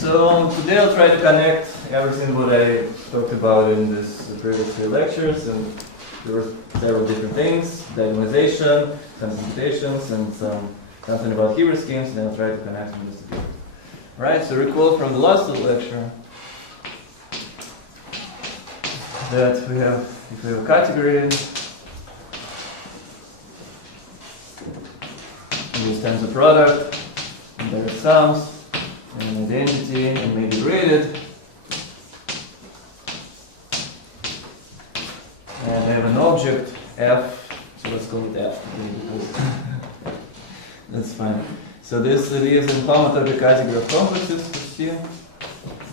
So today I'll try to connect everything what I talked about in this previous 3 lectures, and there were several different things: diagonalization, some computations, and something about Hilbert schemes. And then I'll try to connect them together. Right. So recall from the last lecture that if we have a category, and this times a product, and there are sums, and an identity, and maybe graded. And I have an object, f, so let's call it f, because that's fine. So this is in homology category of complexes, you see.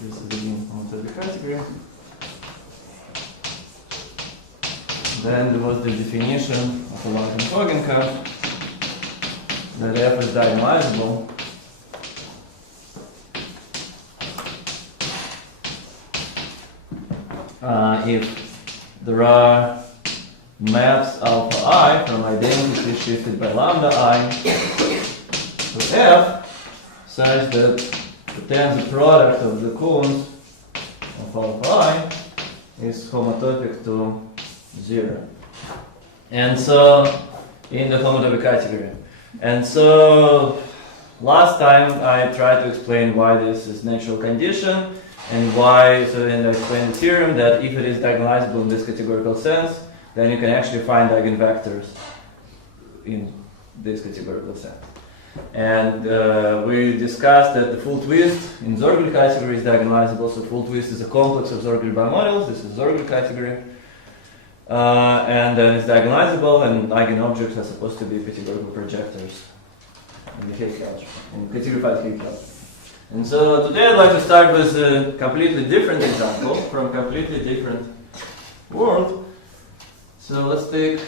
This is again homology category. Then there was the definition of Khovanov and Rozansky that f is diagonalizable. If there are maps alpha I from identity shifted by lambda I to f such that the tensor product of the cones of alpha I is homotopic to 0. And so in the homology category. And so last time I tried to explain why this is natural condition. And why, and I explained the theorem that if it is diagonalizable in this categorical sense, then you can actually find eigenvectors in this categorical sense. And we discussed that the full twist in Zorgel category is diagonalizable, so full twist is a complex of Zorgel bimodals. This is Zorgel category. And then it's diagonalizable, and eigenobjects are supposed to be categorical projectors in the Hilbert algebra, in categorified Hilbert algebra. And so today I'd like to start with a completely different example from a completely different world. So let's take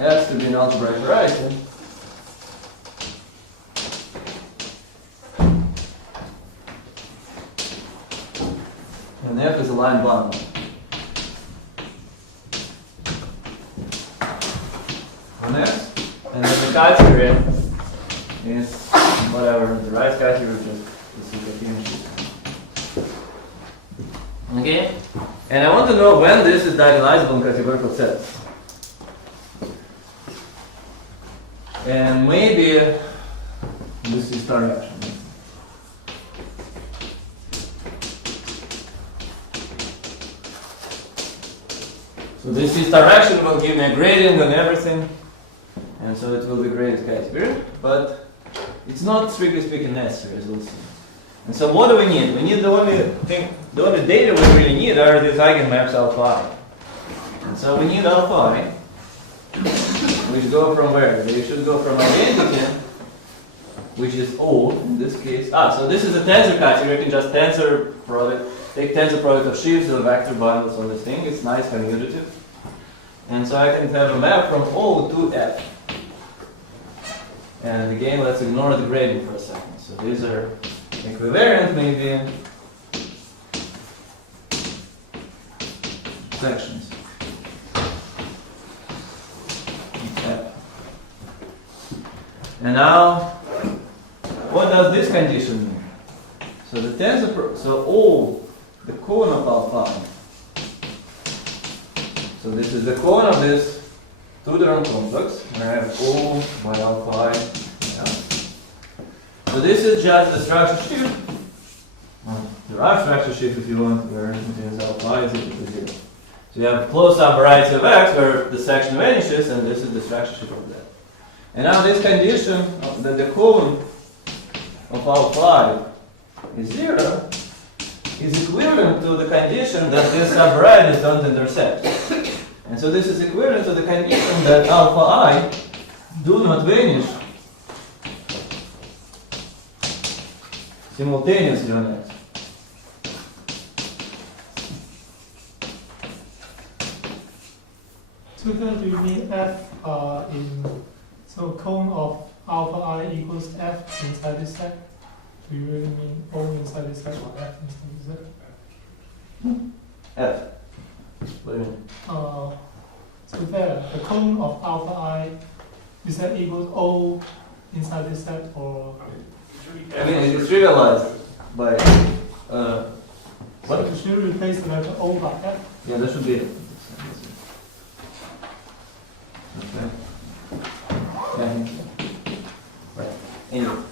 X to be an algebraic variety. And F is a line bundle. On X, and then the category is whatever the right category, just this is the image. Okay? And I want to know when this is diagonalizable in categorical sets. And maybe this is star action. So this is star action will give me a gradient and everything. And so it will be graded category, but it's not strictly speaking necessary, as we'll see. And so what do we need? We need the only data we really need are these eigenmaps alpha I. And so we need alpha I, which go from where? They should go from identity, which is O in this case. So this is a tensor category. You can just tensor product, take tensor product of shifts or vector bundles on this thing. It's nice commutative. And so I can have a map from O to F. And again, let's ignore the gradient for a second. So these are equivariant, maybe, sections. F. And now, what does this condition mean? So the tensor, so O, the cone of alpha. So this is the cone of this two-term complex, and I have O by alpha I. So this is just the structure shift. There are structure shift if you want, where it is alpha I is equal to 0. So you have a closed-up variety of X where the section vanishes, and this is the structure shift of that. And now this condition that the cone of alpha I is 0 is equivalent to the condition that these subvarieties don't intersect. And so this is equivalent to the condition that alpha I do not vanish simultaneously on X. So then do you mean F so cone of alpha I equals F inside this set? Do you really mean O inside this set or F inside this set? F. What do you mean? So there, the cone of alpha I, is that equals O inside this set or? I mean, it's trivialized by So you should replace the letter O by F. yeah, that should be it. Okay. Yeah. Right. Anyway.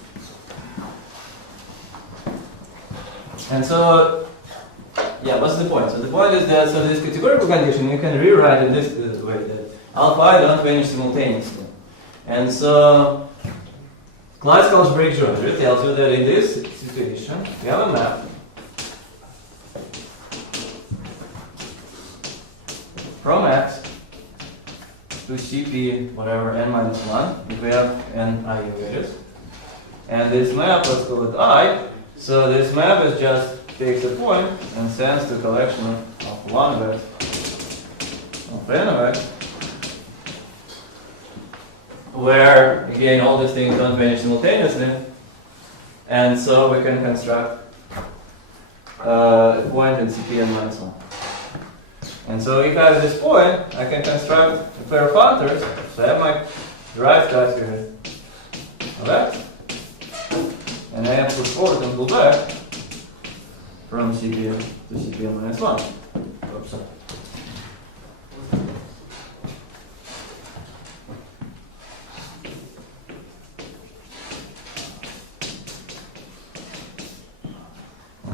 And so, yeah, what's the point? So the point is that so this categorical condition you can rewrite in this way that alpha I don't vanish simultaneously. And so classical algebraic geometry tells you that in this situation we have a map from X to Cp whatever n minus 1 if we have n eigenvalues. And this map, let's call it I. So this map is just takes a point and sends to a collection of 1 of x, of n of x, where again all these things don't vanish simultaneously, and so we can construct a point in Cp n minus 1. And so if I have this point, I can construct a pair of functors. So I have my derived category of x, and I have put forward and pull back from Cp to Cp n minus 1. Oops.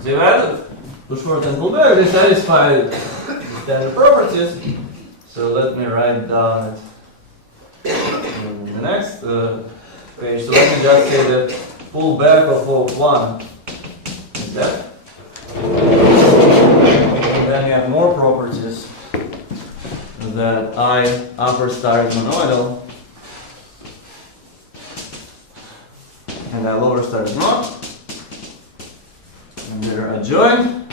So if I had to push forward and pull back, they satisfy the standard properties. So let me write down it in the next page. So let me just say that pull back of O1 is that. And then you have more properties that I upper star is monoidal and I lower star is not. And they're adjoint.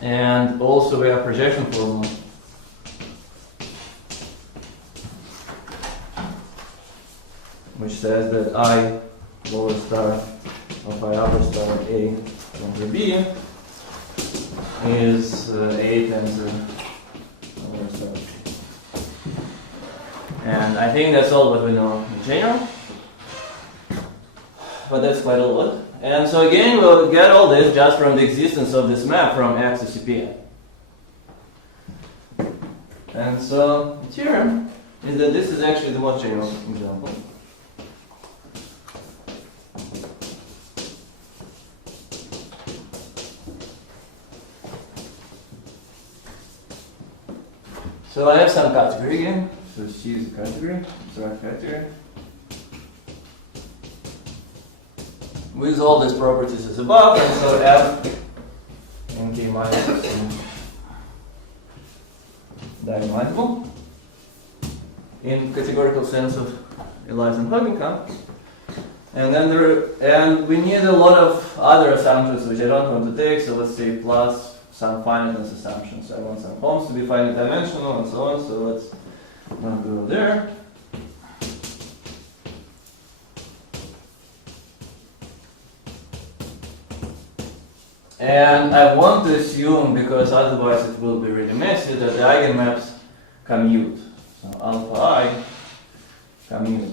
And also we have projection formula. Which says that I lower star of I upper star A over B is A times the lower star. And I think that's all what we know in general. But that's quite a lot. And so again, we'll get all this just from the existence of this map from X to Cp. And so the theorem is that this is actually the most general example. So I have some category again. So C is a category, abstract category. With all these properties as above, and so F and K minus is diagonalizable in categorical sense of Elias and Hogancamp. And then we need a lot of other assumptions which I don't want to take, so let's say plus some finiteness assumptions. I want some homes to be finite dimensional and so on, so let's not go there. And I want to assume, because otherwise it will be really messy, that the eigenmaps commute. So alpha I commute.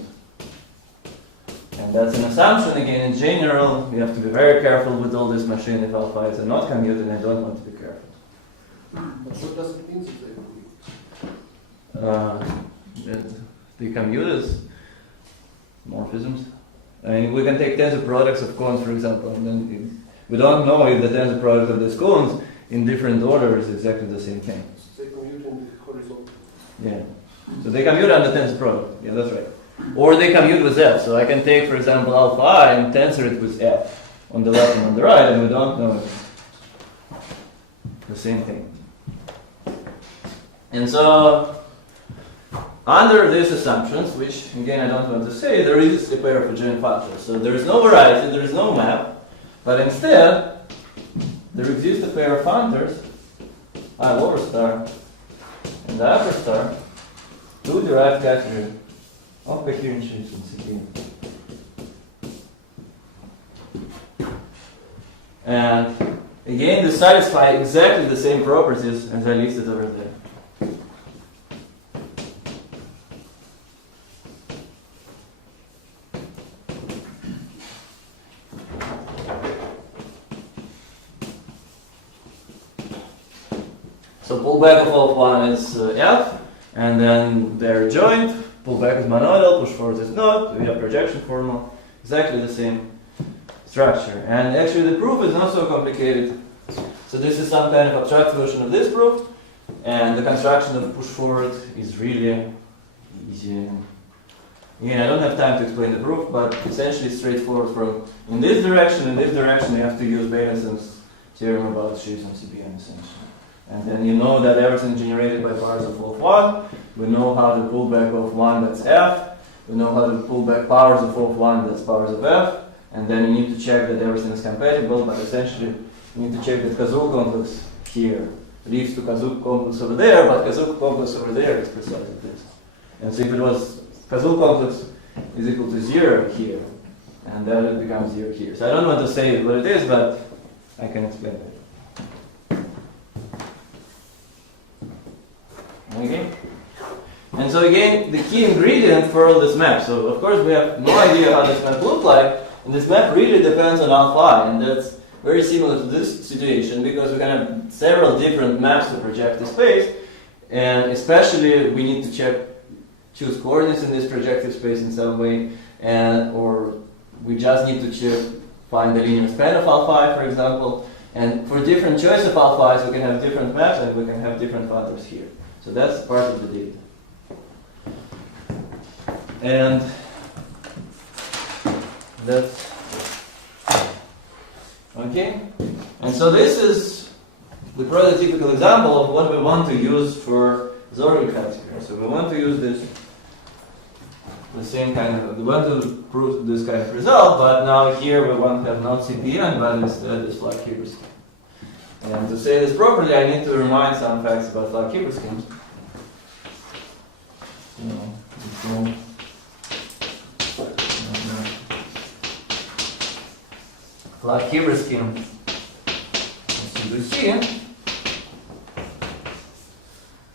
And that's an assumption. Again, in general, you have to be very careful with all this machine. If alpha is not commuted, I don't want to be careful. But what does it mean to That the commute is morphisms. I mean, we can take tensor products of cones, for example, and then we don't know if the tensor product of these cones in different order is exactly the same thing. So they commute in the horizontal. Yeah. So they commute on the tensor product. Yeah, that's right. Or they commute with F. So I can take, for example, alpha I and tensor it with F on the left and on the right, and we don't know it's the same thing. And so, under these assumptions, which again I don't want to say, there is a pair of adjoint factors. So there is no variety, there is no map, but instead there exists a pair of functors, I lower star and the upper star, two derived category of coherent shapes in Cp. And again, they satisfy exactly the same properties as I listed over there. So pullback of O1 is F, and then they're joined. Pullback is monoidal, push forward is not. We have projection formula, exactly the same structure. And actually the proof is not so complicated. So this is some kind of abstract version of this proof, and the construction of push forward is really easy. Again, I don't have time to explain the proof, but essentially it's straightforward. From in this direction, you have to use Bayneson's theorem about shifts on CBN essentially. And then you know that everything generated by powers of O1. We know how to pull back O1, that's F. We know how to pull back powers of O1, that's powers of F. And then you need to check that everything is compatible, but essentially you need to check that Kazoo complex here leads to Kazoo complex over there, but Kazoo complex over there is precisely this. And so if it was Kazoo complex is equal to 0 here, and then it becomes 0 here. So I don't want to say what it is, but I can explain it. Okay? And so again, the key ingredient for all this map. So of course we have no idea how this map looks like, and this map really depends on alpha, and that's very similar to this situation because we can have several different maps to project the space, and especially we need to choose coordinates in this projective space in some way, or we just need to find the linear span of alpha, for example. And for different choice of alphas, we can have different maps and we can have different factors here. So that's part of the data. And that's okay. And so this is the prototypical example of what we want to use for Zorgi category. So we want to use this, the same kind of, we want to prove this kind of result, but now here we want to have not CPN, but instead this Flag-Hilbert scheme. And to say this properly, I need to remind some facts about Flag-Hilbert schemes. Flag-Hilbert scheme is C.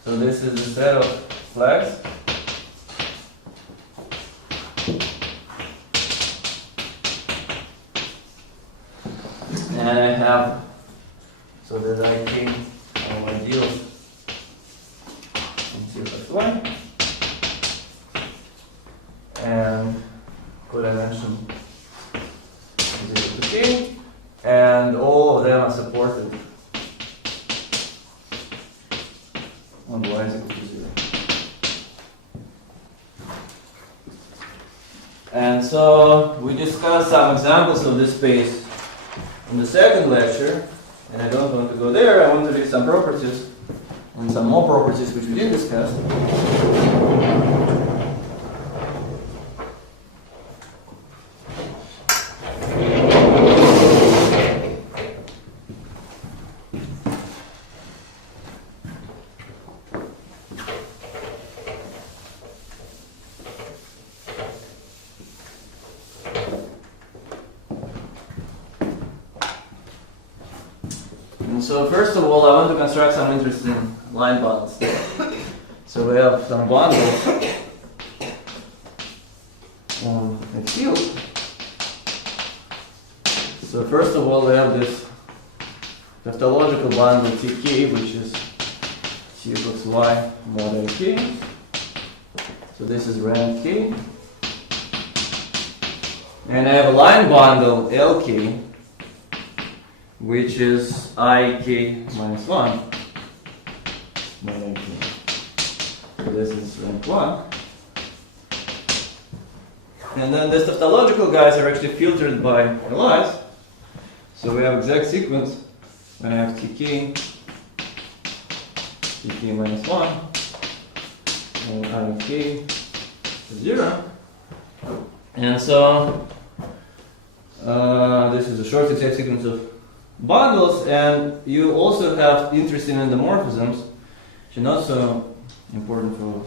So this is a set of flags. And I have, so that I take all ideals in 0 plus 1 and co-dimension is equal to K, and all of them are supported on y is equal to 0. And so we discussed some examples of this space in the second lecture, and I don't want to go there. I want to read some properties and some more properties which we didn't discuss. So first of all, I want to construct some interesting line bundles. So we have some bundles on a field. So first of all, we have this tautological bundle Tk, which is T equals y mod Ak. So this is rank K. And I have a line bundle Lk, which is ik minus 1 by ik. So this is rank 1. And then these tautological guys are actually filtered by Elias. So we have exact sequence when I have tk minus 1 and ik 0. And so this is a short exact sequence of bundles, and you also have interesting endomorphisms, which are not so important for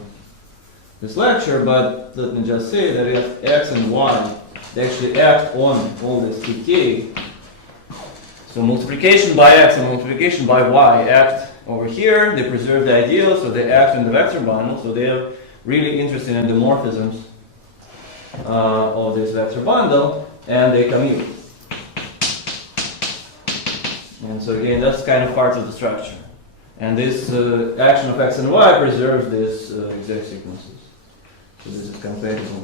this lecture, but let me just say that we have x and y, they actually act on all this tk. So multiplication by x and multiplication by y act over here, they preserve the ideal, so they act in the vector bundle, so they have really interesting endomorphisms of this vector bundle, and they commute. And so again, that's kind of part of the structure. And this action of x and y preserves these exact sequences. So this is compatible.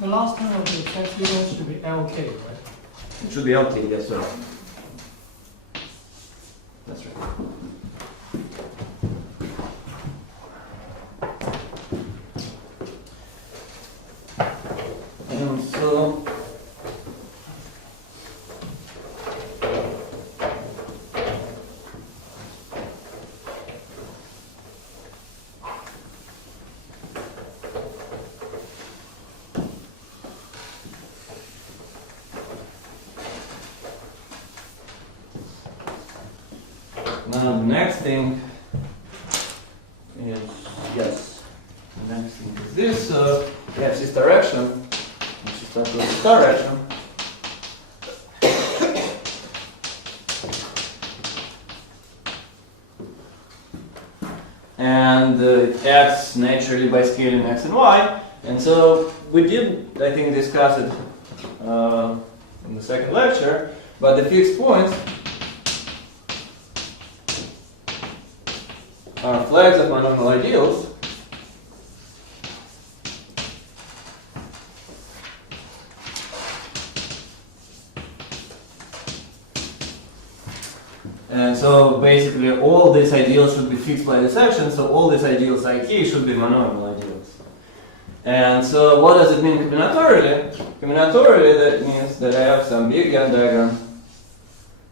The last term of the exact sequence should be LK, right? It should be LT, yes, sir. That's right. And so now the next thing is, yes, the next thing is this, yes, this direction, which is start with this direction. And it acts naturally by scaling x and y. And so we did, I think, discuss it in the second lecture, but the fixed points are flags of monomial ideals. And so basically all these ideals should be fixed by this action, so all these ideals IK should be monomial ideals. And so what does it mean combinatorially? Combinatorially, that means that I have some big N diagram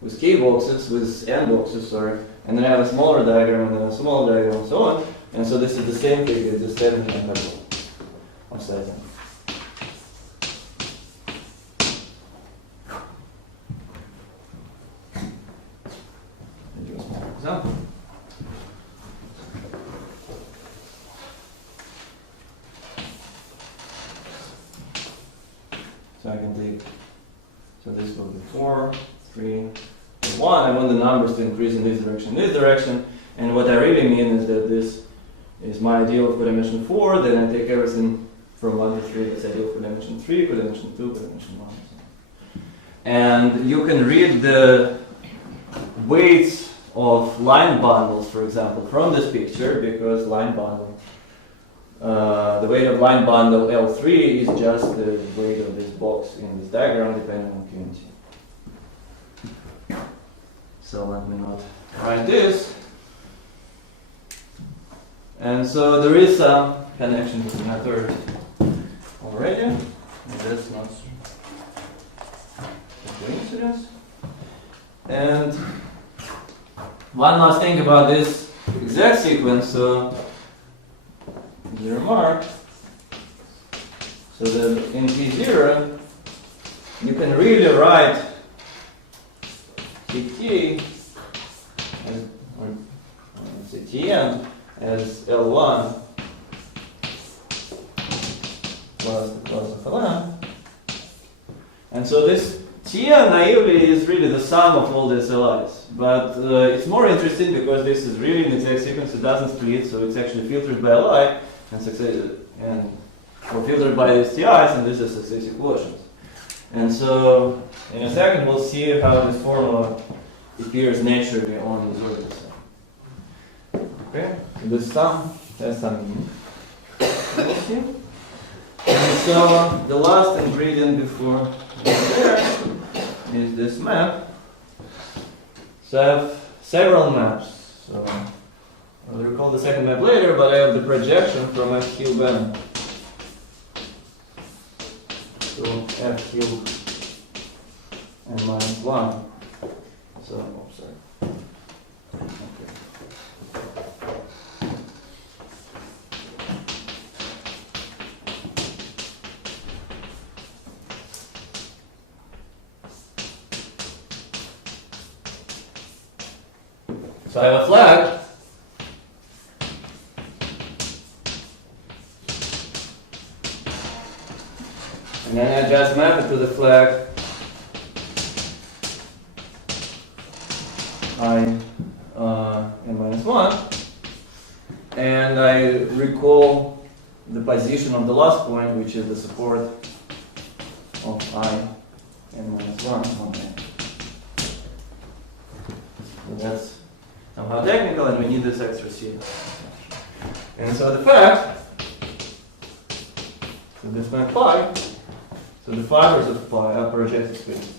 with k boxes, with n boxes, sorry, and then I have a smaller diagram and then a smaller diagram and so on. And so this is the same thing, it's just definitely compatible of sizing. Example. So I can take, so this will be 4, 3, 1. I want the numbers to increase in this direction, and what I really mean is that this is my ideal for dimension 4, then I take everything from 1 to 3, that's ideal for dimension 3, for dimension 2, for dimension 1. And you can read the weights of line bundles, for example, from this picture, because line bundle, the weight of line bundle L3 is just the weight of this box in this diagram, depending on Q and T. So let me not write this. And so there is some connection between matter already, and that's not a coincidence. And one last thing about this exact sequence, the remark, so that in P0 you can really write Ct as, or say Tn as L1 plus the cos of Ln. And so this Tn naively is really the sum of all these Lis. But it's more interesting because this is really an exact sequence, it doesn't split, so it's actually filtered by Li and or filtered by these Ti's, and this is successive quotients. And so in a second we'll see how this formula appears naturally on these orbitals. Okay, so this sum has some meaning. We'll see. And so the last ingredient before there is this map. So I have several maps. So I'll recall the second map later, but I have the projection from F cube n to F cube n minus 1. So, oh, sorry. Okay. So I have a flag. And then I just map it to the flag I n minus 1. And I recall the position of the last point, which is the support of I n minus 1 on n. So that's somehow technical, and we need this extra c. And so the fact, so this my phi, so the fibers of phi are projective spaces.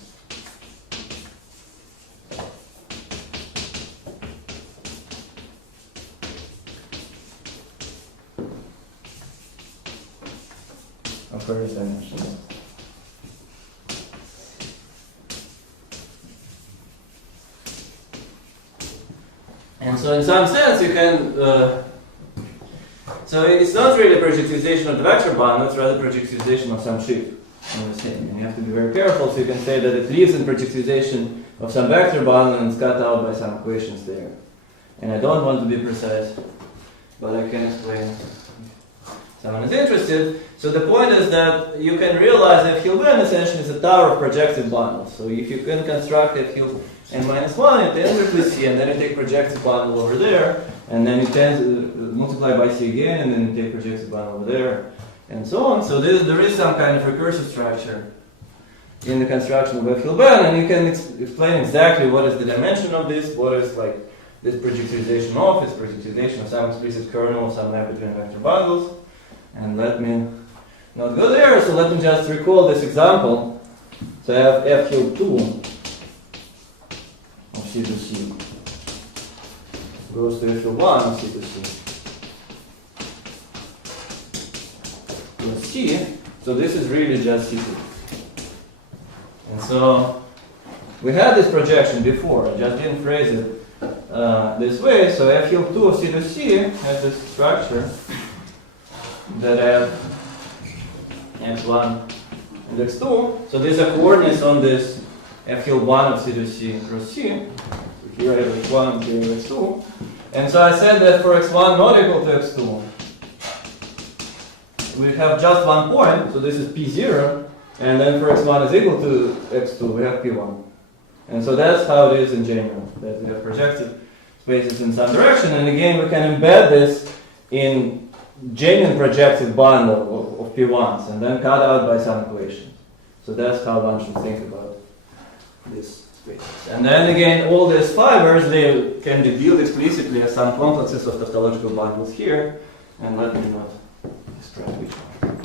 Of various dimensions. And so in some sense you can, so it's not really a projectivization of the vector bundle, it's rather projectivization of some shape in the thing. And you have to be very careful, so you can say that it lives in projectivization of some vector bundle and it's cut out by some equations there. And I don't want to be precise, but I can explain if someone is interested. So the point is that you can realize that Hilbert essentially is a tower of projective bundles. So if you can construct a Hilbert n minus 1, you tensor with C, and then you take projective bundle over there, and then you multiply by C again, and then you take projective bundle over there, and so on. So there is some kind of recursive structure in the construction of F Hilbert, and you can explain exactly what is the dimension of this, what is like this projectivization of, it's projectivization of some explicit kernel, some map between vector bundles. And let me not go there, so let me just recall this example. So I have F Hilb 2 of C to C goes to F Hilb 1 of C to C plus C. So this is really just C to C. And so we had this projection before, I just didn't phrase it this way. So F Hilb 2 of C to C has this structure that I have x1 and x2. So these are coordinates on this F Hilb 1 of C to C cross C. So here I have x1, here I have x2. And so I said that for x1 not equal to x2, we have just one point, so this is p0, and then for x1 is equal to x2, we have p1. And so that's how it is in general, that we have projected spaces in some direction, and again we can embed this in genuine projective bundle of p1s and then cut out by some equations. So that's how one should think about this space. And then again, all these fibers, they can be built explicitly as some complexes of tautological bundles here, and let me not describe which one.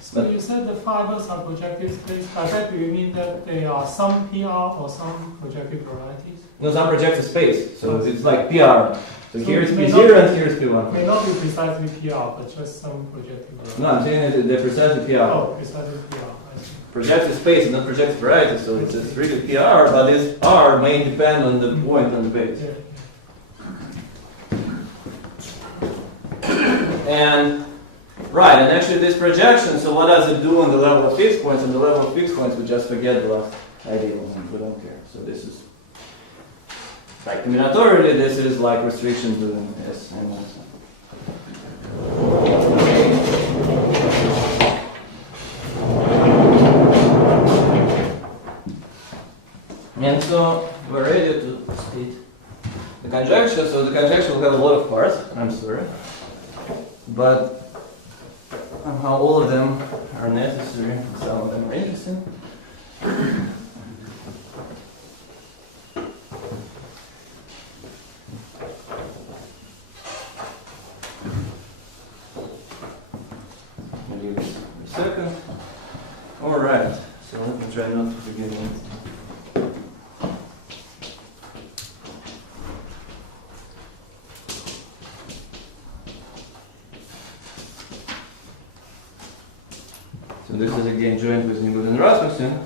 So you said the fibers are projective space. By that do you mean that they are some PR or some projective varieties? No, some projective space. So it's like PR. So here is P0 and here is P1. May not be precisely PR, but just some projective variety. No, I'm saying that they're precisely PR. Oh, precisely PR. I see. Projective space is not projective variety, so it's really PR, but this R may depend on the point on the base. Yeah. And right, and actually this projection, so what does it do on the level of fixed points? On the level of fixed points, we just forget the last ideals and we don't care. So this is, like combinatorially, this is like restriction to S and S. And so we're ready to state the conjecture. So the conjecture will have a lot of parts, I'm sorry. But somehow all of them are necessary, some of them are interesting. I'll give it a second. Alright, so let me try not to forget anything. So this is again joined with Hilbert and Rasmussen.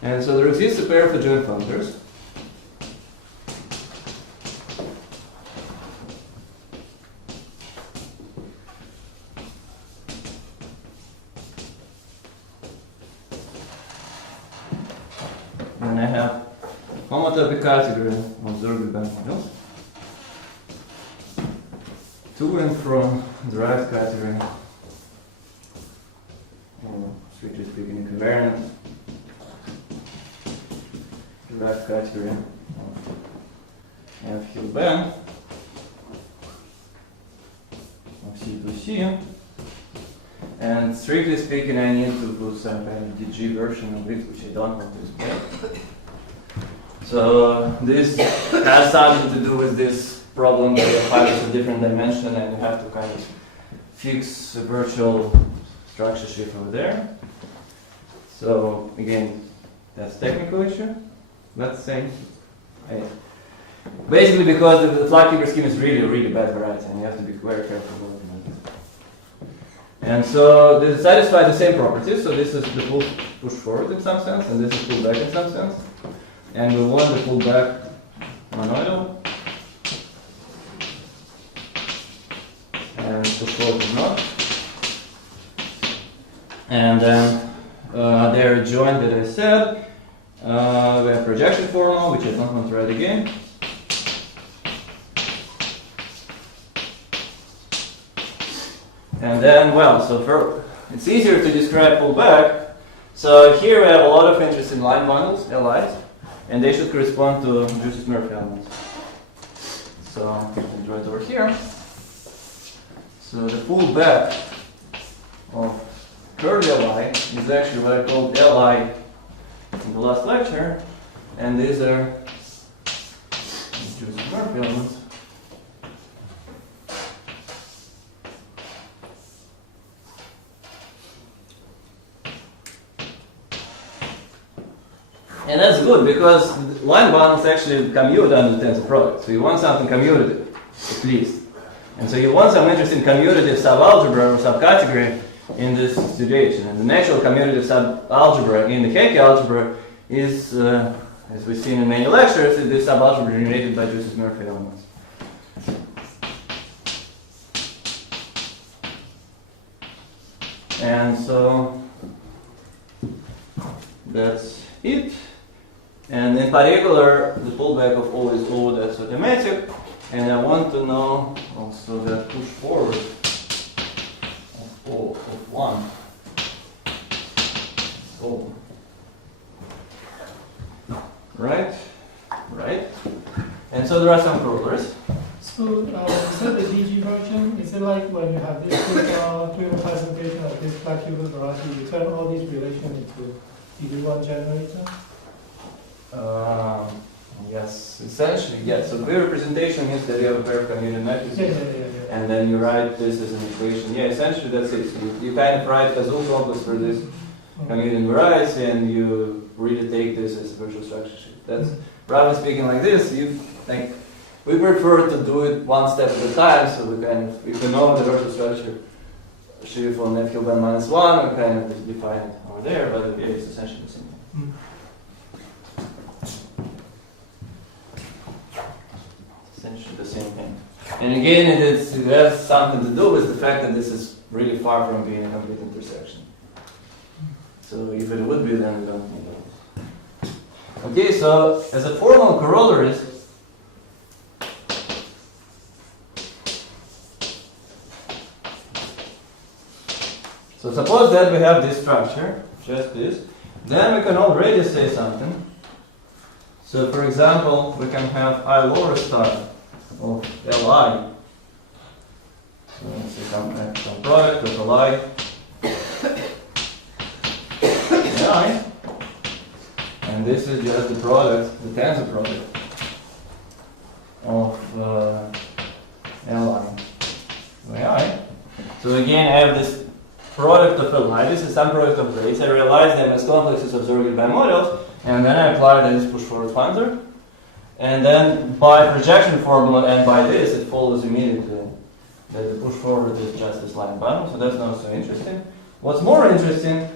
And so there exists a pair of adjoint functors. And I have homotopy category on Zurg band models. To and from derived category. Strictly speaking, invariant derived category of F Hilbert of C to C. And strictly speaking, I need to put some kind of DG version of it, which I don't want to display. So this has something to do with this problem that your file is a different dimension and you have to kind of fix a virtual structure shift over there. So again, that's technical issue. Let's say, basically because the flag figure scheme is really bad variety and you have to be very careful working on it. And so they satisfy the same properties. So this is the push forward in some sense, and this is pull back in some sense. And we want the pull back monoidal. And push forward is not. And then they're joined that I said. We have projection formula, which I don't want to write again. And then, well, so it's easier to describe pullback. So here we have a lot of interest in line bundles, LIs, and they should correspond to Murphy elements. So I'll draw it over here. So the pullback of curly Li is actually what I called Li in the last lecture, and these are Murphy elements. And that's good because line bundles actually commute under tensor product. So you want something commutative, at least. And so you want some interesting commutative subalgebra or subcategory in this situation. And the natural commutative subalgebra in the Henke algebra is, as we've seen in many lectures, is this subalgebra generated by Murphy elements. And so that's it. And in particular, the pullback of O is O, that's automatic. And I want to know also that push forward of O of 1. O. Right? Right? And so there are some corollaries. So, is that the DG version? Is it like when you have this prerepresentation of this black Hilbert variety, you turn all these relations into DG1 generator? Yes, essentially, yes. So clear representation means that you have a pair of commutative matrices, and then you write this as an equation. Yeah, essentially that's it. So you kind of write Kazoo complex for this commutative variety, and you really take this as a virtual structure shift. That's roughly speaking like this. We prefer to do it one step at a time, so we kind of, if we know the virtual structure shift on F Hilbert minus 1, we kind of define it over there, but yeah, it's essentially the same thing. Essentially the same thing. And again, it has something to do with the fact that this is really far from being a complete intersection. So if it would be, then we don't need it. Okay, so as a formal corollary, so suppose that we have this structure, just this, then we can already say something. So for example, we can have I lower star of Li. So let's say some product of Li Ai, and this is just the product, the tensor product of Li Ai. So again, I have this product of Li. This is some product of grades. I realize them as complexes observed by models. And then I apply this push forward functor. And then by projection formula and by this, it follows immediately that the push forward is just this line bundle. So that's not so interesting. What's more interesting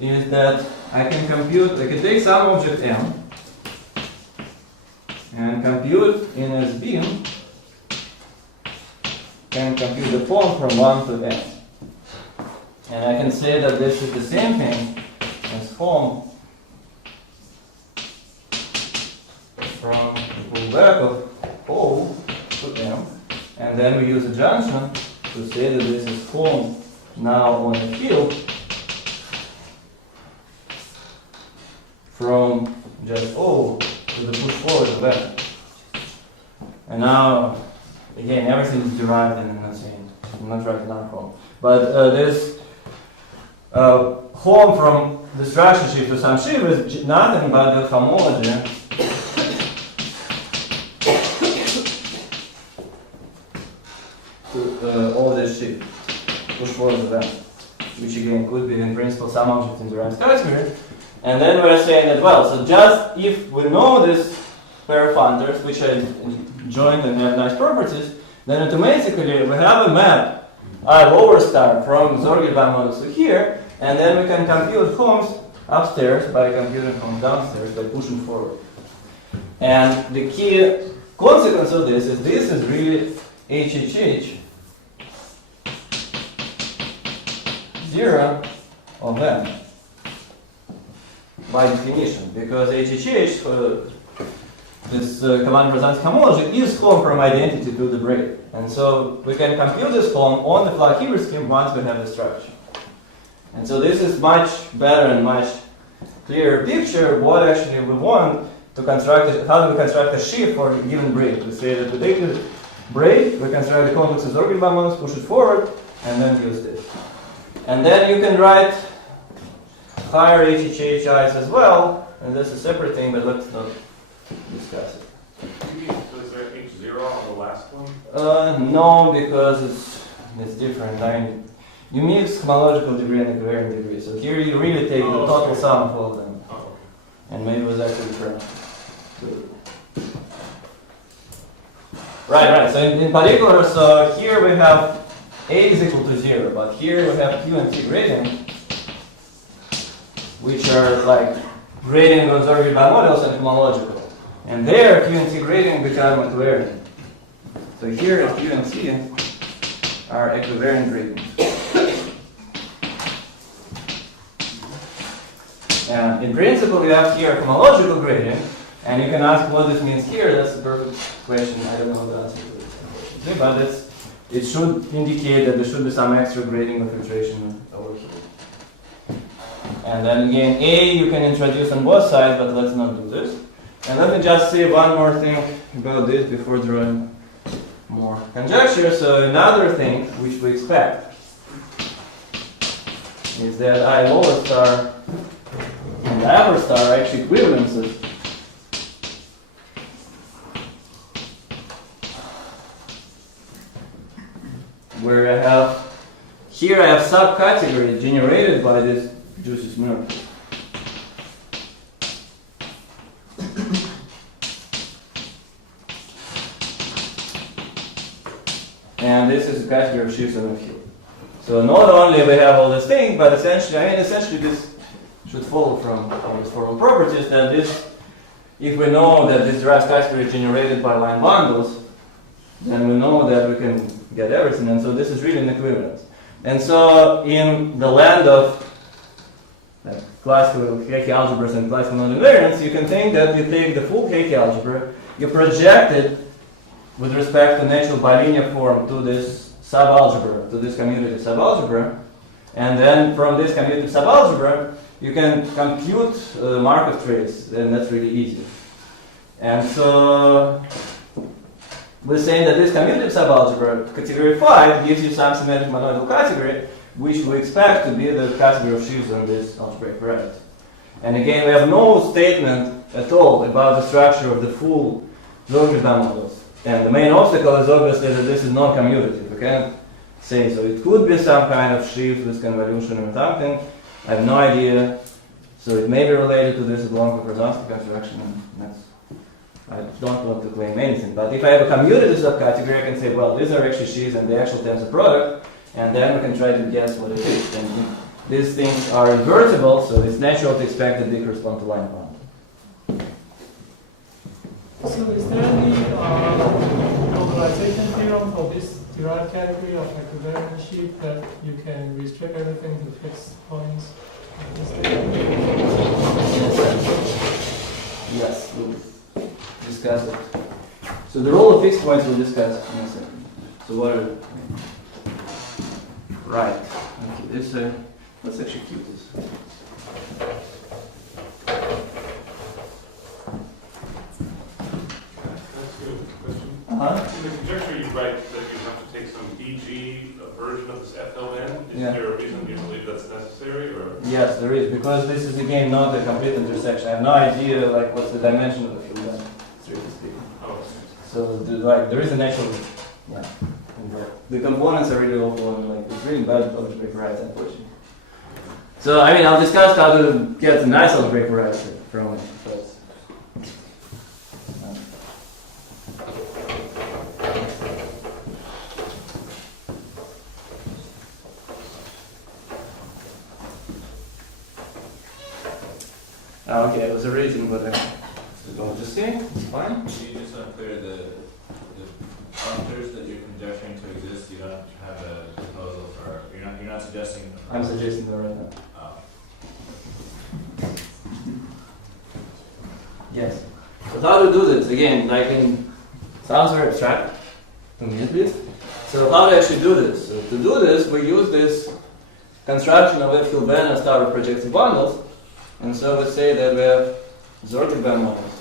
is that I can take some object M and compute in S beam and compute the form from 1 to n. And I can say that this is the same thing as form from the pullback of O to M, and then we use a junction to say that this is form now on a field from just O to the push forward of M. And now, again, everything is derived in the same, I'm not writing our form. But this home from the structure sheaf to some sheaf is nothing but the homology to all this sheaf push towards the vector, which again could be in principle some object in the Rhine's category. And then we're saying that, well, so just if we know this pair of functors, which are joined and have nice properties, then automatically we have a map I lower star from Zorgelbaum models to here, and then we can compute homes upstairs by computing homes downstairs by pushing forward. And the key consequence of this is really HHH 0 of them by definition, because HHH, this Khovanov and Rozansky homology, is home from identity to the braid. And so we can compute this home on the flat Hilbert scheme once we have the structure. And so this is much better and much clearer picture of what actually we want to construct. How do we construct a sheaf for a given braid? We say that we take the braid, we construct the complex of Zorgelbaum models, push it forward, and then use this. And then you can write higher HHHIs as well, and that's a separate thing, but let's not discuss it. Is there H0 on the last one? No, because it's different. I mean, you mix homological degree and equivariant degree. So here you really take the total sum of all of them. Oh. And maybe it was actually correct. Right. So in particular, so here we have A is equal to 0, but here we have Q and T gradient, which are like gradient on Zorgelbaum models and homological. And there, Q and T gradient become equivariant. So here, Q and T are equivariant gradients. And in principle, you have here a homological gradient, and you can ask what this means here. That's a perfect question. I don't know the answer to this, but it should indicate that there should be some extra grading of filtration over here. And then again, A you can introduce on both sides, but let's not do this. And let me just say one more thing about this before drawing more conjecture. So another thing which we expect is that I lower star and the upper star are actually equivalences where I have here I have subcategory generated by this juicy Smurf. And this is a category of sheaves on the field. So not only we have all these things, but essentially this should follow from these formal properties that this, if we know that this derived category is generated by line bundles, then we know that we can get everything, and so this is really an equivalence. And so in the land of classical Hecke algebras and classical non-invariants, you can think that you take the full Hecke algebra, you project it with respect to natural bilinear form to this subalgebra, to this commutative subalgebra, and then from this commutative subalgebra, you can compute Markov trace, and that's really easy. And so we're saying that this commutative subalgebra, category 5, gives you some symmetric monoidal category, which we expect to be the category of sheaves on this algebraic variety. And again, we have no statement at all about the structure of the full Zorgelbaum models. And the main obstacle is obviously that this is non-commutative. We can't say so. It could be some kind of sheaf with convolution or something. I have no idea. So it may be related to this Hausdorff construction. And I don't want to claim anything. But if I have a commutative subcategory, I can say, well, these are actually sheaves and the actual tensor product. And then we can try to guess what it is. And these things are invertible, so it's natural to expect that they correspond to line bound. So is there any localization theorem for this derived category of equivariant sheaf that you can restrict everything to fixed points? Yes, we'll discuss it. So the role of fixed points we'll discuss in a second. So what are right? Okay, this let's actually keep this. In the conjecture, you write that you have to take some BG, a version of this F of n? Is Yeah. there a reason you believe that's necessary, or? Yes, there is, because this is again not a complete intersection. I have no idea like what's the dimension of the field then, strictly speaking. Oh, So like there is an actual, yeah, the components are really awful and like it's really bad algebraic variety, unfortunately. So I mean I'll discuss how to get a nice algebraic variety from it. But, okay, it was a reason, but don't just see. It's fine. You just unclear the functors that you're conjecturing to exist. You don't have a proposal for. You're not suggesting. I'm suggesting that right now. Oh. Yes. But how to do this? Again, like sounds very abstract to me at least. So how to actually do this? So to do this, we use this construction of F Hilbert as star of projective bundles. And so we say that we have Zork band models.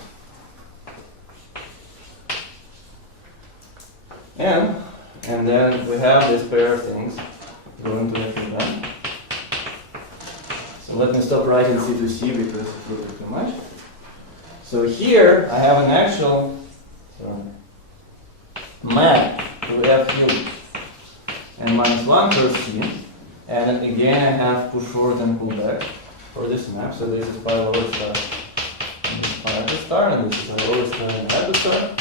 And then we have this pair of things going to F Hilbert. So let me stop writing C2C because it looks too much. So here I have an actual map to F Hilbert and minus 1 per C. And again I have push forward and pull back for this map. So this is pi lower star and this is pi upper star, and this is a lower star and upper star.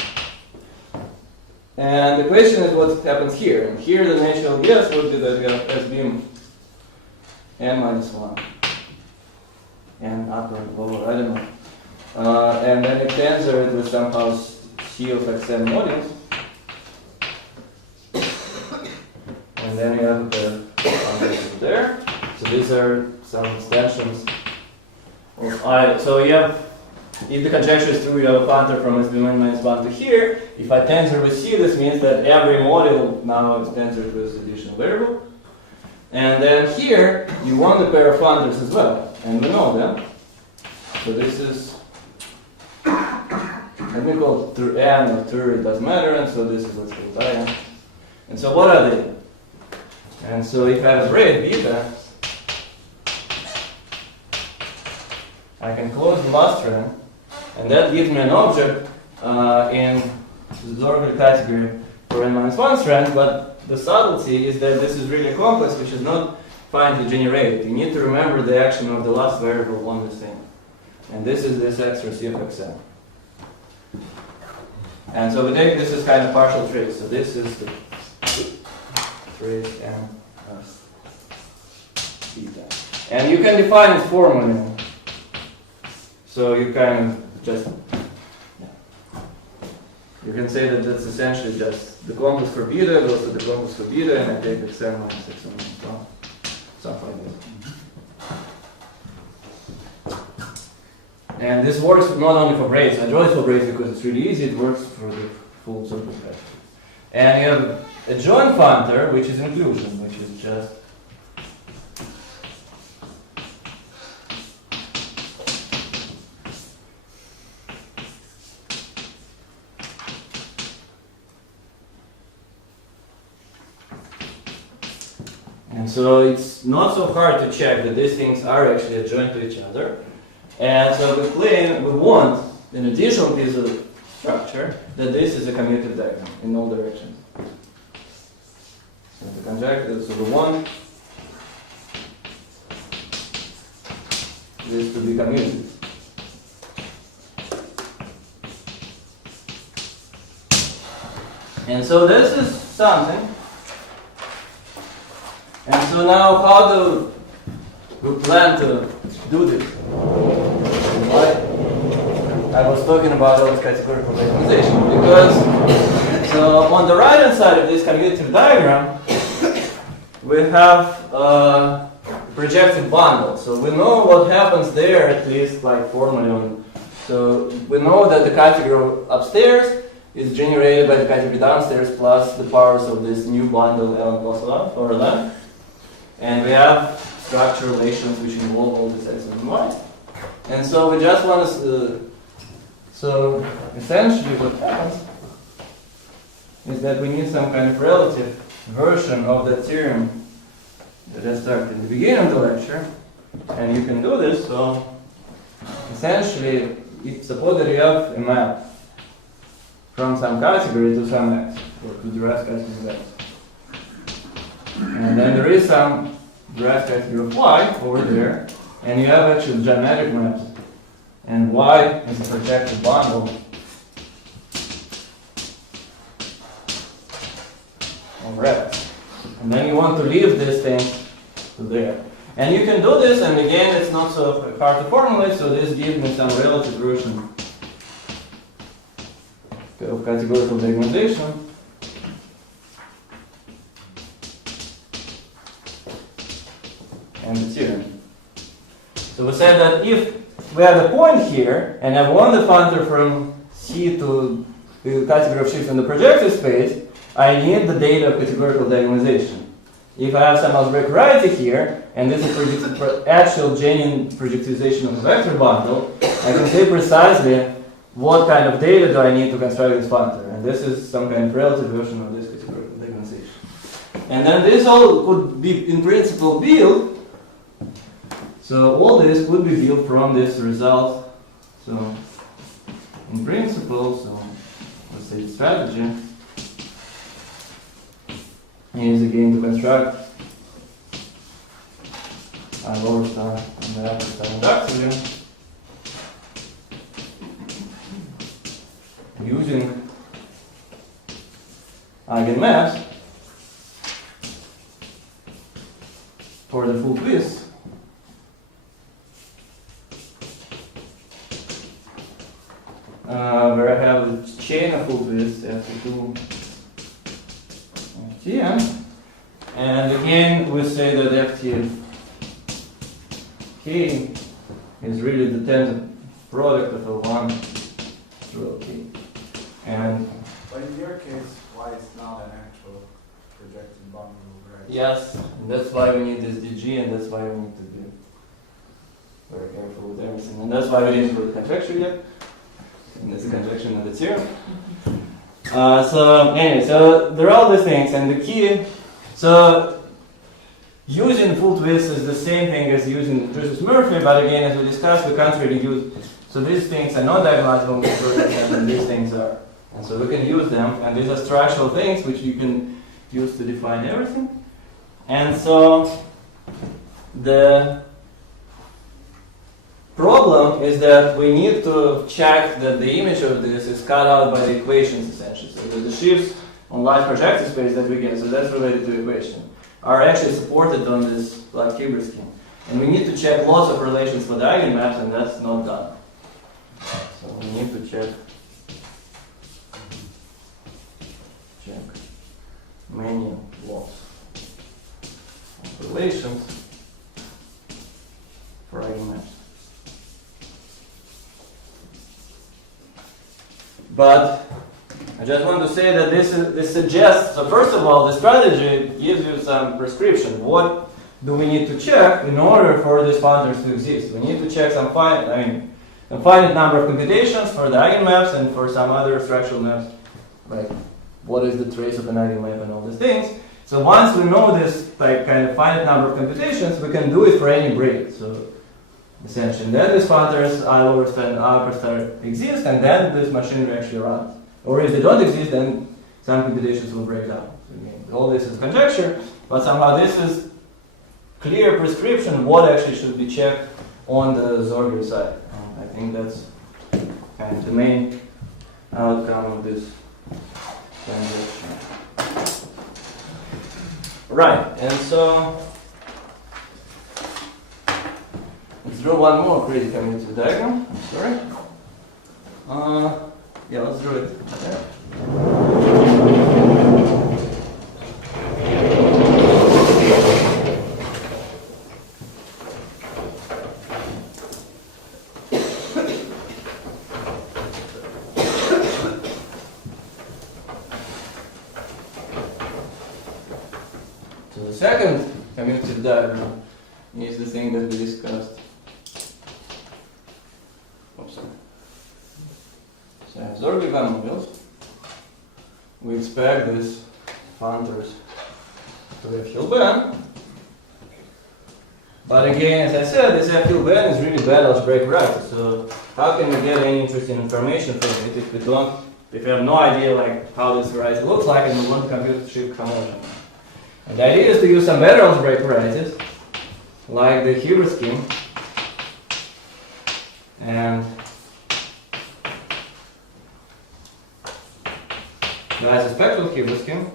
And the question is what happens here. And here the natural guess would be that we have S beam n minus 1. And upper and lower, I don't know. And then you tensor it with somehow C of xn modules. And then you have the functions there. So these are some extensions of I. So you have, if the conjecture is true, you have a functor from S beam n minus 1 to here. If I tensor with C, this means that every module now is tensored with additional variable. And then here, you want a pair of functors as well. And we know them. So this is, let me call it n or tur, it doesn't matter. And so this is what's called IN. And so what are they? And so if I have braid beta, I can close the last trend, and that gives me an object in the Zork category for n-1 strand, but the subtlety is that this is really complex, which is not finely generated. You need to remember the action of the last variable on this thing. And this is this extra C of xn. And so we take this as kind of partial trace. So this is the trace and beta. And you can define it formally. So you kind of just, you can say that that's essentially just the complex for beta goes to the complex for beta, and I take xn minus xn minus 1. Something like this. And this works not only for braids. I draw it for braids because it's really easy. It works for the full surface vector. And you have a joint functor, which is inclusion, which is just and so it's not so hard to check that these things are actually adjoint to each other. And so we claim we want an additional piece of structure that this is a commutative diagram in all directions. So the conjecture, so we want this to be commutative. And so this is something. And so now how do we plan to do this? Why? I was talking about all this categorical diagonalization because so on the right hand side of this commutative diagram we have projective bundle. So we know what happens there, at least like formally. So we know that the category upstairs is generated by the category downstairs plus the powers of this new bundle L plus L or L. And we have structure relations which involve all this x and y. And so we just want to, so essentially what happens is that we need some kind of relative version of the theorem that I started in the beginning of the lecture. And you can do this, so essentially, suppose that you have a map from some category to some x, or to the rest category of x. And then there is some rest category of y over there, and you have actually geometric maps. And y is a projected bundle of x. And then you want to leave this thing to there. And you can do this, and again, it's not so hard to formulate, so this gives me some relative version of categorical diagonalization. And the theorem. So we said that if we have a point here, and I want the functor from C to the category of shifts in the projective space, I need the data of categorical diagonalization. If I have some algebraic variety here, and this is actual genuine projectivization of the vector bundle, I can say precisely what kind of data do I need to construct this functor. And this is some kind of relative version of this categorical diagonalization. And then this all could be, in principle, built. So all this could be built from this result. So in principle, so let's say the strategy is again to construct a lower star and the upper star inductively using eigenmaps for the full twist. Where I have the chain of full twist F2 FTM, and again we say that FTK is really the tangent product of L1 through LK. And But in your case, y is not an actual projected bundle, right? yes, and that's why we need this DG, and that's why we need to be very careful with everything. And that's why we didn't put the conjecture yet. And that's the conjecture of the theorem. So anyway, so there are all these things, and the key, so using full twist is the same thing as using Drusus-Murphy, but again, as we discussed, we can't really use, so these things are non-diagonalizable and these things are. And so we can use them, and these are structural things which you can use to define everything. And so the problem is that we need to check that the image of this is cut out by the equations essentially. So that the shifts on light projective space that we get, so that's related to the equation, are actually supported on this like Hilbert scheme. And we need to check lots of relations for the eigenmaps, and that's not done. So we need to check many lots of relations for eigenmaps. But I just want to say that this suggests, so first of all, the strategy gives you some prescription. What do we need to check in order for these functors to exist? We need to check some finite number of computations for the eigenmaps and for some other structural maps, like what is the trace of an eigenmap and all these things. So once we know this like kind of finite number of computations, we can do it for any break. So essentially, then these functors I lower star and upper star exist, and then this machinery actually runs. Or if they don't exist, then some computations will break down. So again, all this is conjecture, but somehow this is clear prescription what actually should be checked on the Zorger side. I think that's kind of the main outcome of this conjecture. Right, and so let's draw one more crazy commutative diagram. I'm sorry. Yeah, let's draw it. Okay. So the second commutative diagram is the thing that we discussed. Oops, sorry. So I have Zorgi van models. We expect these functors to F Hilbert. But again, as I said, this F Hilbert is really bad algebraic variety. So how can we get any interesting information from it if we have no idea like how this variety looks like and we want to compute shift homology? And the idea is to use some better algebraic varieties, like the Hilbert scheme, and the isospectral Hilbert scheme.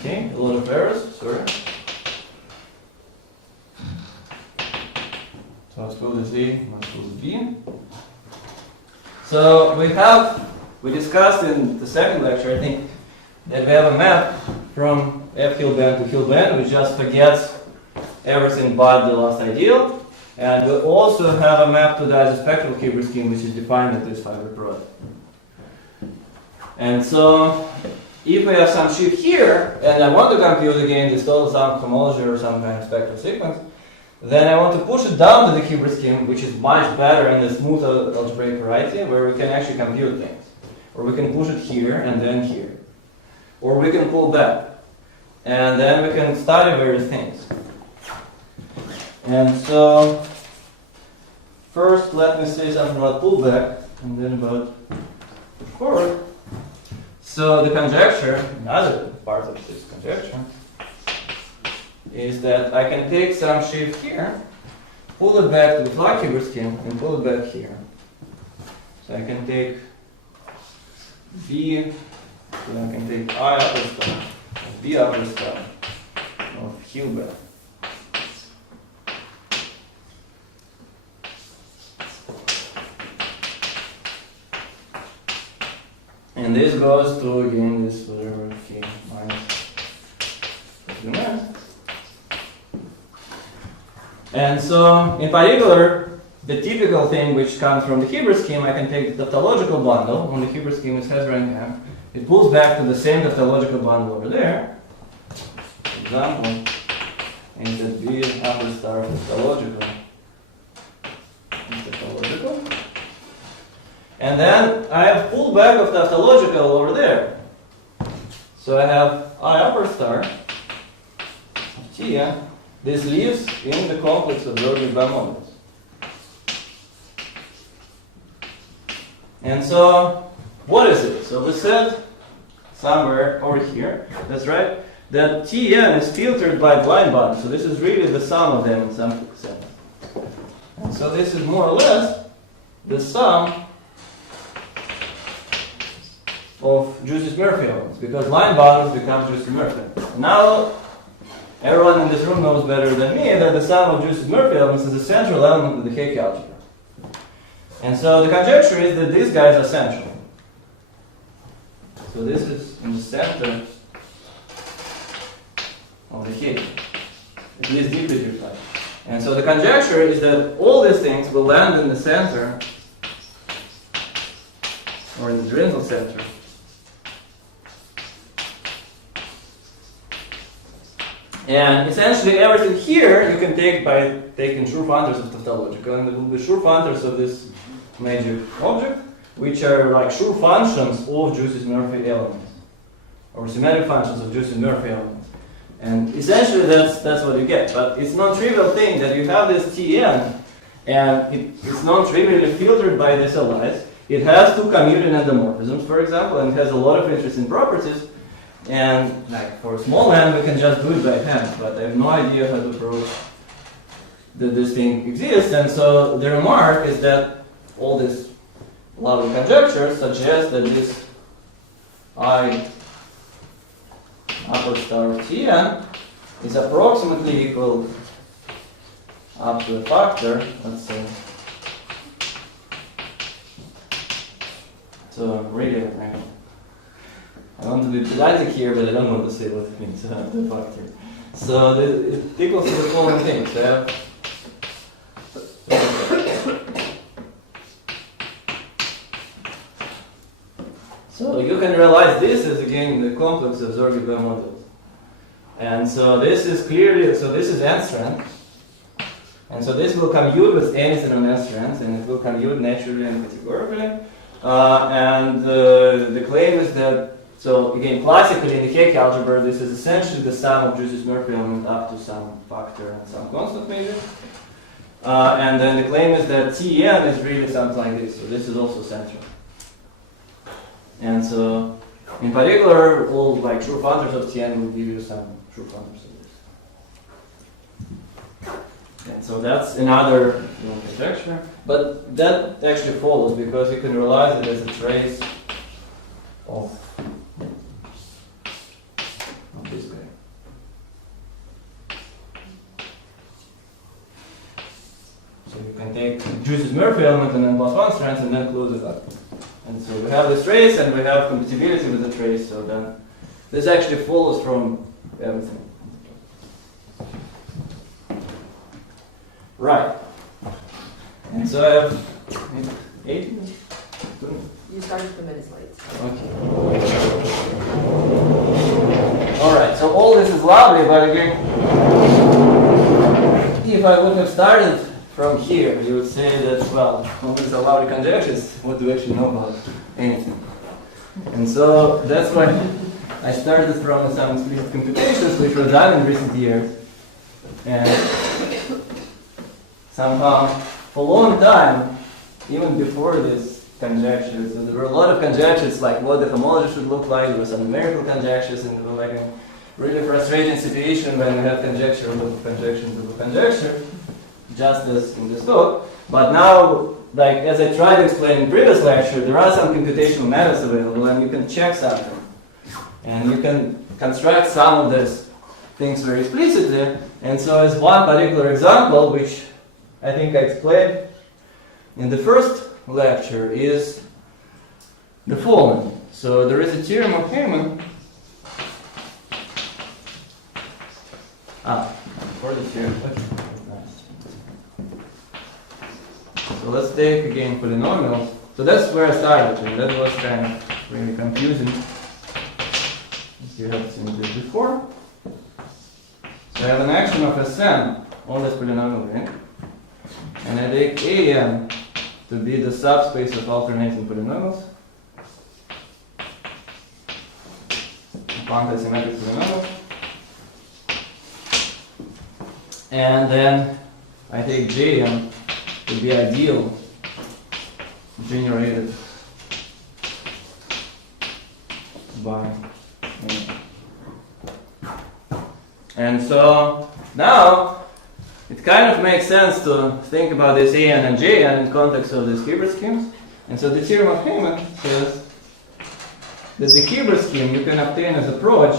Okay, a lot of errors, sorry. So let's pull this A, let's pull this B. So we discussed in the second lecture, I think, that we have a map from F Hilbert to Hilbert, which just forgets everything but the last ideal. And we also have a map to the isospectral Hilbert scheme, which is defined at this fiber product. And so, if we have some shift here, and I want to compute again this total sum homology or some kind of spectral sequence, then I want to push it down to the Hilbert scheme, which is much better in the smooth algebraic variety, where we can actually compute things. Or we can push it here and then here. Or we can pull back. And then we can study various things. And so, first let me say something about pullback, and then about forward. So the conjecture, another part of this conjecture, is that I can take some shift here, pull it back to the flat Hilbert scheme, and pull it back here. So I can take B, then I can take I upper star, B upper star of Hilbert. And this goes to, again, this whatever K minus. And so, in particular, the typical thing which comes from the Hilbert scheme, I can take the tautological bundle. When the Hilbert scheme is Hogancamp, it pulls back to the same tautological bundle over there. For example, and that B upper star of tautological is tautological. And then I have pullback of tautological over there. So I have I upper star of T. This lives in the complex of Zorgi models. And so, what is it? So we said somewhere over here, that's right, that Tn is filtered by blind bond. So this is really the sum of them in some sense. And so this is more or less the sum of Jussius-Murphy elements, because line bounds become Jussius-Murphy. Now, everyone in this room knows better than me that the sum of Jussius-Murphy elements is the central element of the Hecke algebra. And so the conjecture is that these guys are central. So this is in the center of the Hecke, at least deeply defined. And so the conjecture is that all these things will land in the center, or in the Drinzel center. And essentially everything here you can take by taking Schur functors of tautological, and it will be Schur functors of this magic object, which are like Schur functions of Jussius-Murphy elements, or symmetric functions of Jussius-Murphy elements. And essentially that's what you get. But it's non-trivial thing that you have this Tn, and it's non-trivially filtered by this Elias. It has two commuting endomorphisms, for example, and it has a lot of interesting properties. And like for a small n, we can just do it by hand, but I have no idea how to prove that this thing exists. And so the remark is that all this lovely conjecture suggests that this I upper star of Tn is approximately equal up to a factor, let's say. So really, I want to be pedantic here, but I don't want to say what it means, the factor. So it equals to the following thing. So you can realize this is again the complex of Zorgi models. And so this is clearly, so this is n strand. And so this will commute with anything on n strands, and it will commute naturally and categorically. And the claim is that, so again, classically in the Hecke algebra, this is essentially the sum of Drusis-Murphy element up to some factor and some constant maybe. And then the claim is that Tn is really something like this, so this is also central. And so, in particular, all like true functors of Tn will give you some true functors of this. And so that's another conjecture, but that actually follows because you can realize it as a trace of this guy. So you can take Drusis-Murphy element and then plus one strands and then close it up. And so we have this trace and we have compatibility with the trace, so then this actually follows from everything. Right. And so I have 8 minutes. You started 2 minutes late. Okay. Alright, so all this is lovely, but again, if I would have started from here, you would say that, well, all these are lovely conjectures, what do we actually know about anything? And so that's why I started from some explicit computations which were done in recent years. And somehow, for a long time, even before this conjecture, so there were a lot of conjectures like what the homology should look like, there were some numerical conjectures, and there were like a really frustrating situation when we had conjecture over conjecture over conjecture, just as in this talk. But now, like as I tried to explain in previous lecture, there are some computational methods available, and you can check something. And you can construct some of these things very explicitly. And so as one particular example, which I think I explained in the first lecture, is the following. So there is a theorem of Heyman. For the theorem. So let's take again polynomials. So that's where I started, and that was kind of really confusing. You have seen this before. So I have an action of Sn on this polynomial ring, and I take An to be the subspace of alternating polynomials, quanti-symmetric polynomials, and then I take Jn to be ideal generated by and so now it kind of makes sense to think about this An and Jn in context of these Hilbert schemes. And so the theorem of Heyman says that the Hilbert scheme you can obtain as approach.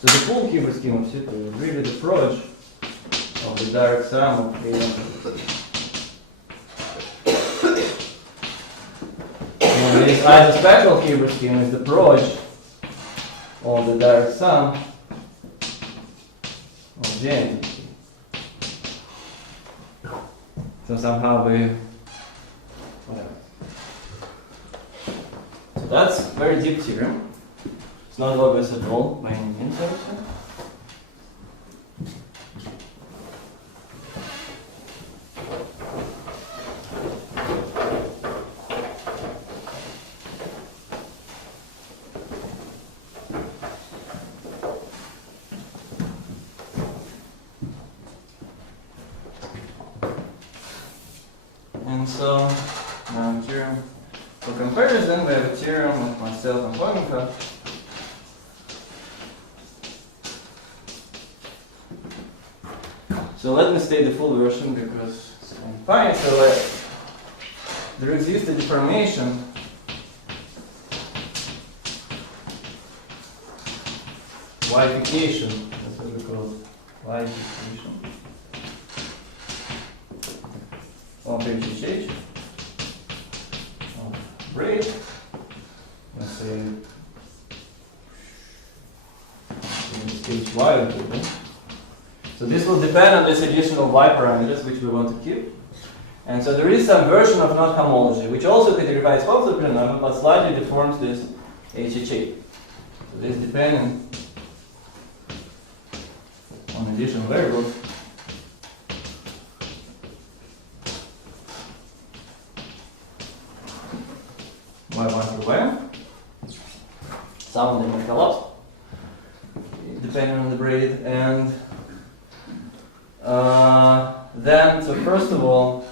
So the full Hilbert scheme of Cipher is really the approach of the direct sum of An. And this isospectral Hilbert scheme is the approach of the direct sum of J. So somehow we, whatever. So that's very deep theorem. It's not obvious at all by any means, I would say. And so, now theorem for comparison, we have a theorem of myself and Hogancamp. So let me state the full version because I'm fine. So there exists a deformation yfication, that's what we call it, yfication of HHH of braid, let's say in stage y of it. So this will depend on this additional y parameters which we want to keep. And so there is some version of not homology which also categorifies Housdorff polynomial but slightly deforms this HHH. So this depending on additional variables. And then, so first of all,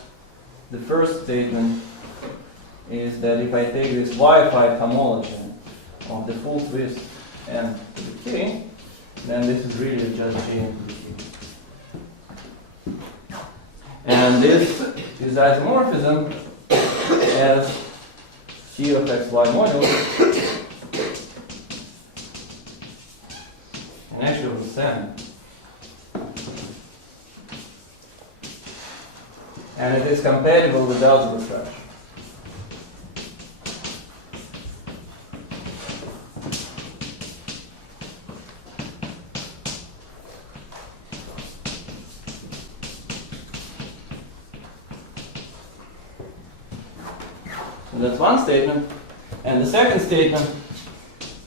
the first statement is that if I take this y5 homology of the full twist n to the k, then this is really just g into the k. And this is isomorphism as c of xy modulus. And actually it was sen. And it is compatible with algebra structure. So that's one statement. And the second statement,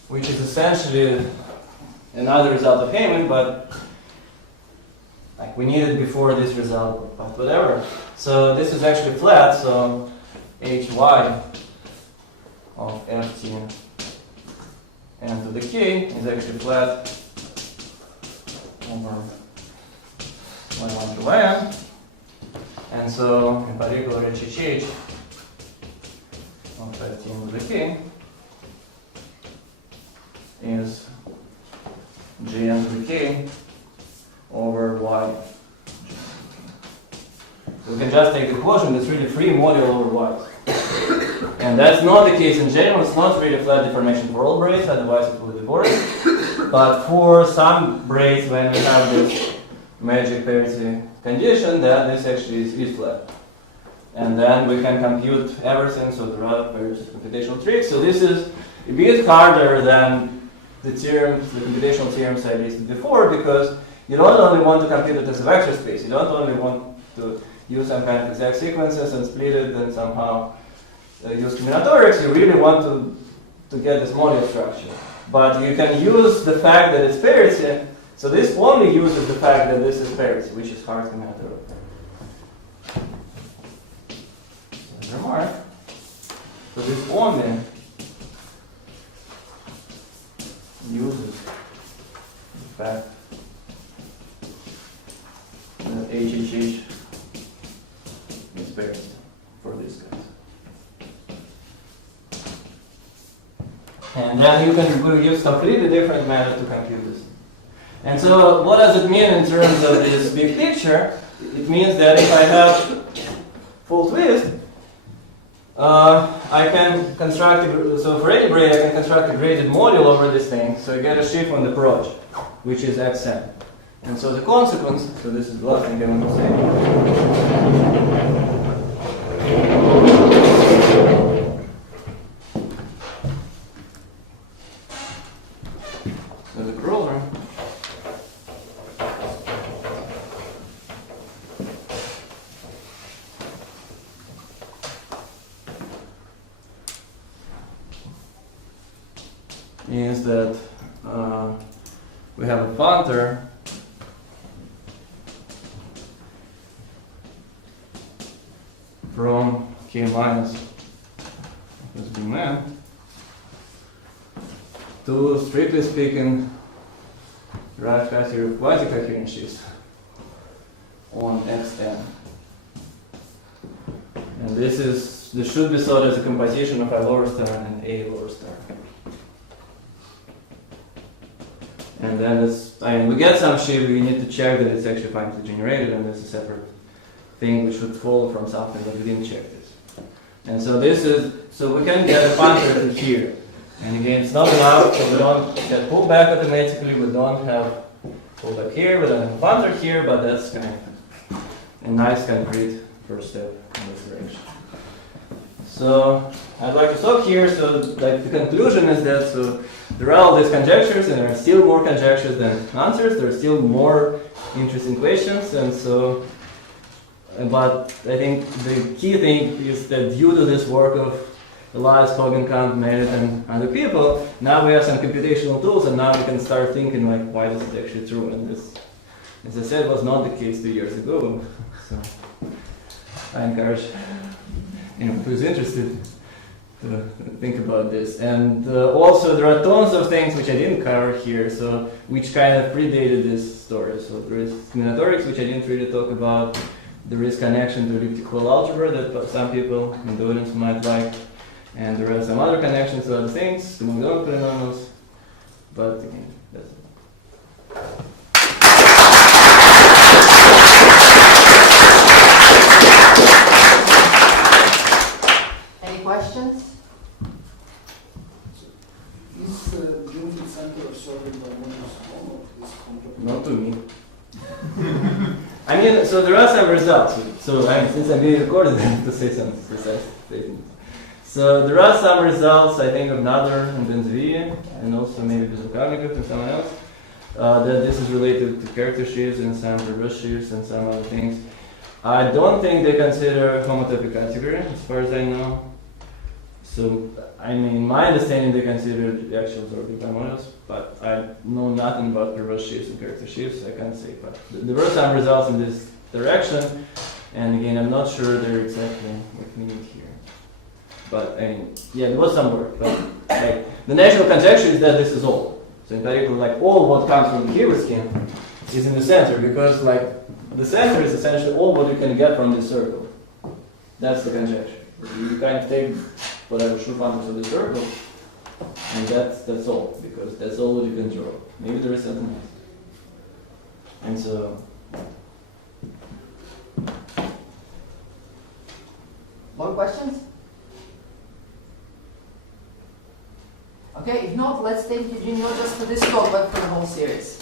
which is essentially another result of Hamann, but like we need it before this result, but whatever. So this is actually flat, so hy of ft n to the k is actually flat over y1 to yn. And so in particular hh of ft n to the k is gn to the k over y. So we can just take the quotient, it's really free module over y. And that's not the case in general, it's not really flat deformation for all braids, otherwise it would be boring. But for some braids, when we have this magic parity condition, then this actually is flat. And then we can compute everything, so there are various computational tricks. So this is a bit harder than the theorems, the computational theorems I listed before, because you don't only want to compute it as a vector space, you don't only want to use some kind of exact sequences and split it and somehow use combinatorics, you really want to get this module structure. But you can use the fact that it's parity, so this only uses the fact that this is parity, which is hard combinatorial. Remark. So this only uses the fact that HHH is parity for these guys. And then you can use completely different method to compute this. And so what does it mean in terms of this big picture? It means that if I have full twist, I can construct, so for any braid I can construct a graded module over this thing, so you get a shift on the approach, which is xn. And so the consequence, so this is the last thing I want to say. So the corollary is that we have a functor from k minus this being n to, strictly speaking, right factor of quasi-coherent shifts on xn. And this should be thought as a composition of a lower star and a lower star. And then we get some shift, we need to check that it's actually finitely generated, and there's a separate thing which should follow from something, but we didn't check this. And so so we can get a functor here. And again, it's not enough, so we don't get pulled back automatically, we don't have pulled back here, we don't have a functor here, but that's kind of a nice concrete first step in this direction. So I'd like to stop here. So like the conclusion is that there are all these conjectures, and there are still more conjectures than answers. There are still more interesting questions, and so. But I think the key thing is that due to this work of Elias, Hogancamp, Mellit, and other people, now we have some computational tools, and now we can start thinking like, why is it actually true? And this, as I said, was not the case 2 years ago. So I encourage anyone who is interested to think about this. And also there are tons of things which I didn't cover here, so which kind of predated this story. So there is combinatorics, which I didn't really talk about. There is connection to elliptical algebra that some people in the audience might like. And there are some other connections to other things, to Mongolian polynomials. But again, that's it. Any questions? Is unit center of sorted by modules normal? Is complex? Not to me. I mean, so there are some results. So I mean, since I'm being recorded, I have to say some precise statements. So there are some results, I think, of Nader and Benzevi, and also maybe Bezrukarnikov and someone else, that this is related to character shifts and some reverse shifts and some other things. I don't think they consider homotopy category, as far as I know. So, I mean, my understanding they consider the actual sorted by models, but I know nothing about reverse shifts and character shifts, I can't say. But there were some results in this direction, and again, I'm not sure they're exactly what we need here. But, I mean, yeah, there was some work, but like, the natural conjecture is that this is all. So in particular, like, all what comes from the Hilbert scheme is in the center, because, like, the center is essentially all what you can get from this circle. That's the conjecture. You kind of take whatever true functions of the circle, and that's all, because that's all what you can draw. Maybe there is something else. And so, More questions? Okay, if not, let's thank Eugene not just for this talk, but for the whole series.